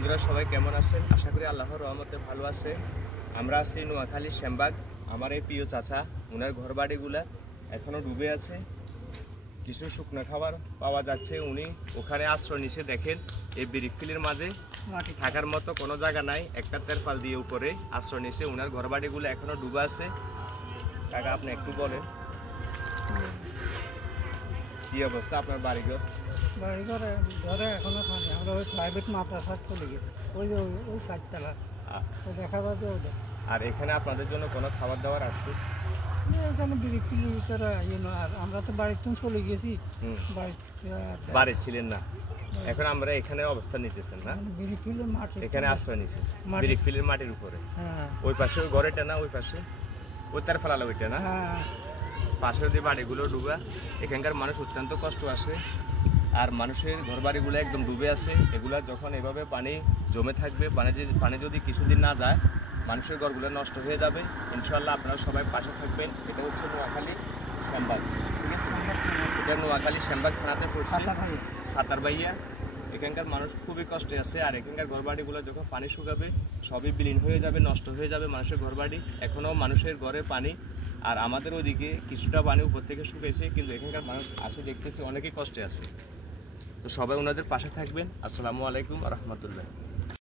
বন্ধুরা সবাই কেমন আছেন? আশা করি আল্লাহর রহমতে ভালো আছে। আমরা আছি নোয়াখালী শ্যামবাগ। আমার এই প্রিয় চাচা, ওনার ঘর বাড়িগুলা এখনো ডুবে আছে। কিছু শুকনো খাবার পাওয়া যাচ্ছে। উনি ওখানে আশ্রয় নিচে দেখেন এই ব্রিকফিলের মাঝে থাকার মতো কোনো জায়গা নাই। একটা তেরপাল দিয়ে উপরে আশ্রয় নিচে ওনার ঘর বাড়িগুলো এখনো ডুবে আছে। কাকা আপনি একটু বলেন কি অবস্থা আপনার বাড়িঘর? ঘরে এখনো থাকে। আমরা ওই প্রাইভেট মাদ্রাসা চলে গেছে, ওই যে ওই সাততলা দেখা যাবে ওদের। আর এখানে আপনাদের জন্য কোনো খাবার দাবার আসছে? এখানে বিরিকিলির ভিতরে আর আমরা তো বাড়িতে চলে গেছি। বাড়ি ছিলেন না, এখন আমরা এখানে অবস্থান নিতেছেন না? বিরিকিলের মাঠে এখানে আশ্রয় নিছে ব্রিকফিলের মাটির উপরে। হ্যাঁ, ওই পাশে ওই ঘরেটা না, ওই পাশে ওই তার ফেলালো ওইটা না, হ্যাঁ। পাশের যে বাড়িগুলো ডুবা। এখানকার মানুষ অত্যন্ত কষ্ট আছে। আর মানুষের ঘর বাড়িগুলো একদম ডুবে আছে। এগুলা যখন এভাবে পানি জমে থাকবে, পানি যদি কিছুদিন না যায়, মানুষের ঘরগুলো নষ্ট হয়ে যাবে। ইনশাল্লাহ আপনারা সবাই পাশে থাকবেন। এটা হচ্ছে নোয়াখালী শ্যামবাগ, ঠিক আছে? এটা নোয়াখালী শ্যামবাগ থানাতে পড়ছে, সাতারবাইয়া। এখানকার মানুষ খুবই কষ্টে আছে। আর এখানকার ঘরবাড়িগুলো যখন পানি শুকাবে সবই বিলীন হয়ে যাবে, নষ্ট হয়ে যাবে মানুষের ঘরবাড়ি। এখনও মানুষের ঘরে পানি। আর আমাদের ওইদিকে কিছুটা পানি উপর থেকে শুকাইছে, কিন্তু এখানকার মানুষ আসে দেখতেছে অনেকেই কষ্টে আছে। তো সবাই ওনাদের পাশে থাকবেন। আসসালামু আলাইকুম রহমতুল্লাহ।